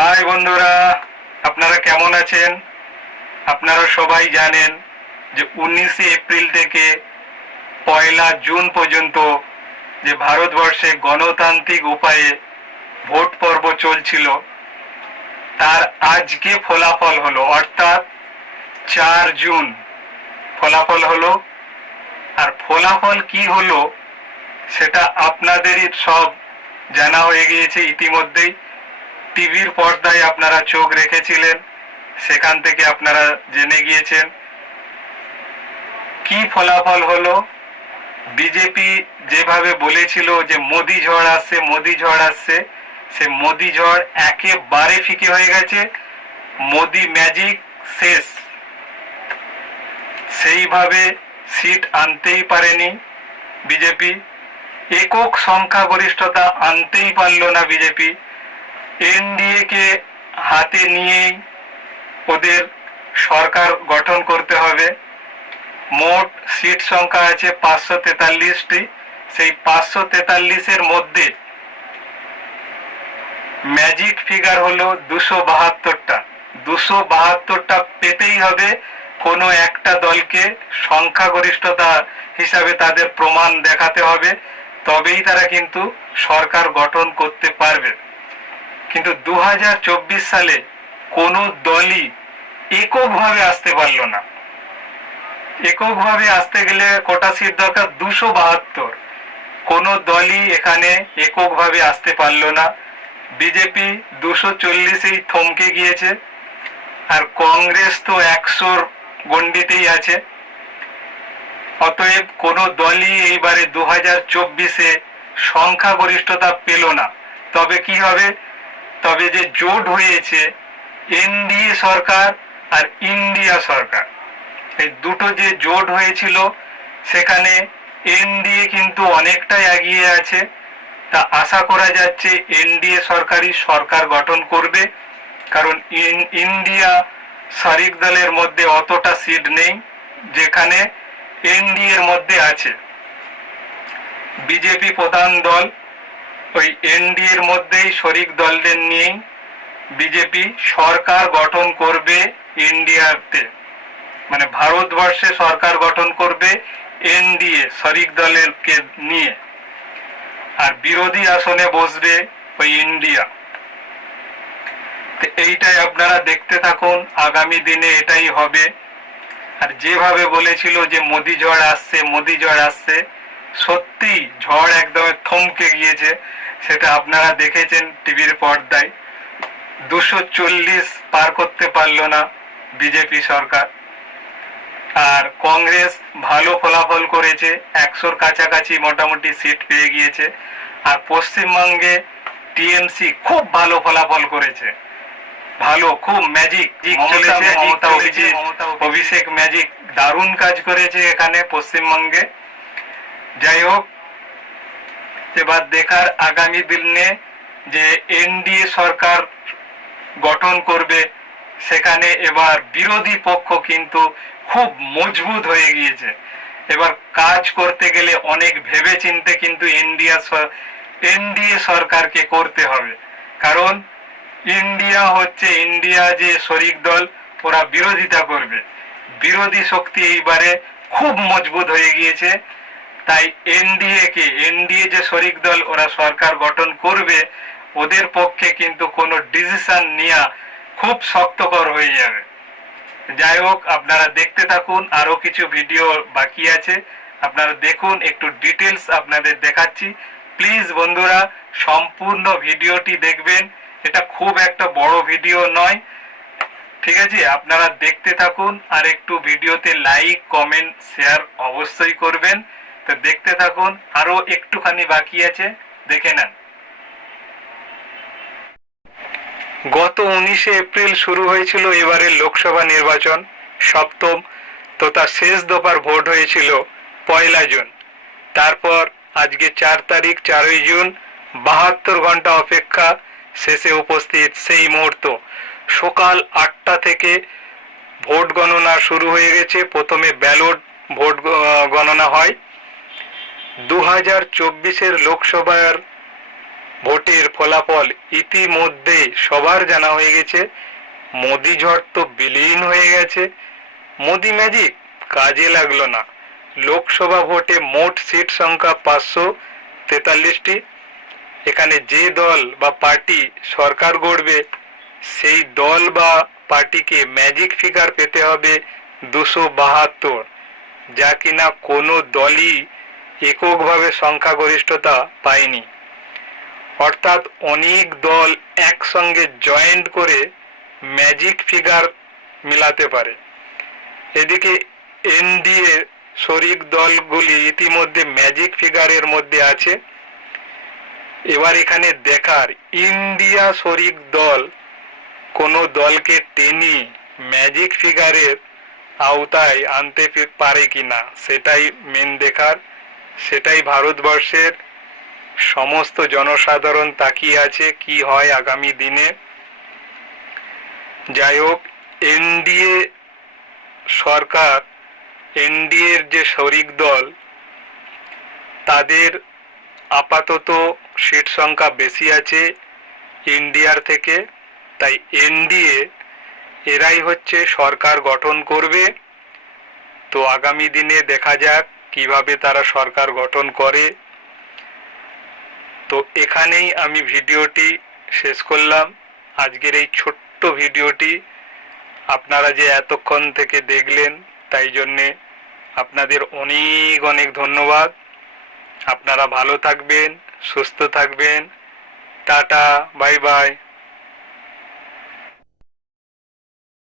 High বন্ধুরা, আপনারা কেমন আছেন? আপনারা সবাই জানেন যে 19শে এপ্রিল থেকে 1লা জুন পর্যন্ত যে ভারতবর্ষে গণতান্ত্রিক উপায়ে ভোট পর্ব চলছিল, তার আজকে ফলাফল হলো, অর্থাৎ 4 জুন ফলাফল হলো। আর ফলাফল কি হলো সেটা আপনাদেরই সব জানা হয়ে গিয়েছে ইতিমধ্যেই। টিভির পর্দায় আপনারা চোখ রেখেছিলেন, সেখান থেকে আপনারা জেনে গিয়েছেন কি ফলাফল হলো। বিজেপি যেভাবে বলেছিল যে মোদি ঝড় আসছে, মোদি ঝড় আসছে, সে মোদি ঝড় একেবারে ফিকে হয়ে গেছে। মোদি ম্যাজিক শেষ। সেইভাবে সিট আনতেই পারেনি বিজেপি, একক সংখ্যাগরিষ্ঠতা আনতেই পারল না বিজেপি। এনডিএ কে হাতে নিয়েই ওদের সরকার গঠন করতে হবে। মোট সিট সংখ্যা আছে 543টি। সেই 543-এর মধ্যে ম্যাজিক ফিগার হলো 272টা। 272টা পেতেই হবে। কোনো একটা দলকে সংখ্যাগরিষ্ঠতা হিসাবে তাদের প্রমাণ দেখাতে হবে, তবেই তারা কিন্তু সরকার গঠন করতে পারবে। কিন্তু 2024 সালে কোনো দলই এককভাবে আসতে পারলো না। এককভাবে আসতে গেলে কটা সিট দরকার? 272। কোনো দলই এখানে এককভাবে আসতে পারলো না। বিজেপি 240-এই থমকে গিয়েছে, আর কংগ্রেস তো 100-র গণ্ডিতেই আছে। অতএব কোনো দলই এইবারে 2024-এ সংখ্যাগরিষ্ঠতা পেল না। তবে কি হবে? তবে যে জোট হয়েছে এনডিএ সরকার আর ইন্ডিয়া সরকার, এই দুটো যে জোট হয়েছিল সেখানে এনডিএ কিন্তু অনেকটাই এগিয়ে আছে। তা আশা করা যাচ্ছে এনডিএ সরকারই সরকার গঠন করবে, কারণ ইন্ডিয়া শরিক দলের মধ্যে অতটা সিট নেই যেখানে এনডিএ এর মধ্যে আছে। বিজেপি প্রধান দল, ওই এনডিএ এর মধ্যেই শরিক দলদের নিয়েই বিজেপি সরকার গঠন করবে ইন্ডিয়াতে, মানে ভারতবর্ষে সরকার গঠন করবে এনডিএ শরিক দলেরকে নিয়ে। আর বিরোধী আসনে বসবে ওই ইন্ডিয়া। এইটাই আপনারা দেখতে থাকুন, আগামী দিনে এটাই হবে। আর যেভাবে বলেছিল যে মোদি ঝড় আসছে, মোদি ঝড় আসছে, সত্যি ঝড় একদম থমকে গিয়েছে। সেটা আপনারা দেখেছেন টিভির পর্দায়। 240 পার করতে পারলো না বিজেপি সরকার। আর কংগ্রেস ভালো ফলাফল করেছে, 100-র কাছাকাছি মোটামুটি সিট পেয়ে গিয়েছে। আর পশ্চিমবঙ্গে টিএমসি খুব ভালো ফলাফল করেছে, ভালো, খুব ম্যাজিক চলেছে। মমতা অভিষেক ম্যাজিক দারুণ কাজ করেছে এখানে পশ্চিমবঙ্গে। যাই হোক, এবার দেখার আগামী দিনে যে এনডিএ সরকার গঠন করবে, সেখানে এবার বিরোধী পক্ষ কিন্তু খুব মজবুত হয়ে গিয়েছে। এবার কাজ করতে গেলে অনেক ভেবে চিন্তে কিন্তু এনডিএ সরকারকে করতে হবে, কারণ ইন্ডিয়া যে শরিক দল, ওরা বিরোধিতা করবে। বিরোধী শক্তি এইবারে খুব মজবুত হয়ে গিয়েছে। তাই এনডিএ যে শরিক দল, ওরা সরকার গঠন করবে, ওদের পক্ষে কিন্তু কোনো ডিসিশন নেওয়া খুব শক্তকর হয়ে যাবে। যাই হোক, আপনারা দেখতে থাকুন, আরো কিছু ভিডিও বাকি আছে, আপনারা দেখুন। একটু ডিটেলস আপনাদের দেখাচ্ছি। প্লিজ বন্ধুরা, সম্পূর্ণ ভিডিওটি দেখবেন। এটা খুব একটা বড় ভিডিও নয়, ঠিক আছে? আপনারা দেখতে থাকুন, আর একটু ভিডিওতে লাইক, কমেন্ট, শেয়ার অবশ্যই করবেন। তো দেখতে থাকুন, আরো একটুখানি বাকি আছে, দেখে নেন। গত 19শে এপ্রিল শুরু হয়েছিল এবারের লোকসভা নির্বাচন, সপ্তম তথা শেষ দফার ভোট হয়েছিল 1লা জুন। তারপর আজকে 4 তারিখ, 4ই জুন, 72 ঘন্টা অপেক্ষা শেষে উপস্থিত সেই মুহূর্ত। সকাল 8টা থেকে ভোট গণনা শুরু হয়ে গেছে। প্রথমে ব্যালট ভোট গণনা হয়। 2024-এর লোকসভার ভোটের ফলাফল ইতিমধ্যে সবার জানা হয়ে গেছে। মোদি ঝড় তো বিলীন হয়ে গেছে। মোদি ম্যাজিক কাজে লাগলো না। লোকসভা ভোটে মোট সিট সংখ্যা 543টি। এখানে যে দল বা পার্টি সরকার গড়বে সেই দল বা পার্টিকে ম্যাজিক ফিগার পেতে হবে 272, যা কিনা কোনো দলই এককভাবে সংখ্যাগরিষ্ঠতা পায়নি। অর্থাৎ অনেক দল একসঙ্গে জয়েন্ট করে ম্যাজিক ফিগার মিলাতে পারে। এদিকে এনডিএ শরিক দলগুলি ইতিমধ্যে ম্যাজিক ফিগারের মধ্যে আছে। এবার এখানে দেখার ইন্ডিয়া শরিক দল কোনো দলকে টেনে ম্যাজিক ফিগারের আওতায় আনতে পারে কিনা, সেটাই মেন দেখার। সেটাই ভারতবর্ষের সমস্ত জনসাধারণ তাকিয়ে আছে কি হয় আগামী দিনে। যাই হোক, এনডিএ সরকার, এনডিএর যে শরিক দল, তাদের আপাতত সিট সংখ্যা বেশি আছে ইন্ডিয়ার থেকে। তাই এনডিএ এরাই হচ্ছে সরকার গঠন করবে। তো আগামী দিনে দেখা যাক কিভাবে তারা সরকার গঠন করে। তো এখানেই আমি ভিডিওটি শেষ করলাম। আজকের এই ছোট্ট ভিডিওটি আপনারা যে এতক্ষণ থেকে দেখলেন, তাই জন্যে আপনাদের অনেক অনেক ধন্যবাদ। আপনারা ভালো থাকবেন, সুস্থ থাকবেন। Tata, bye bye.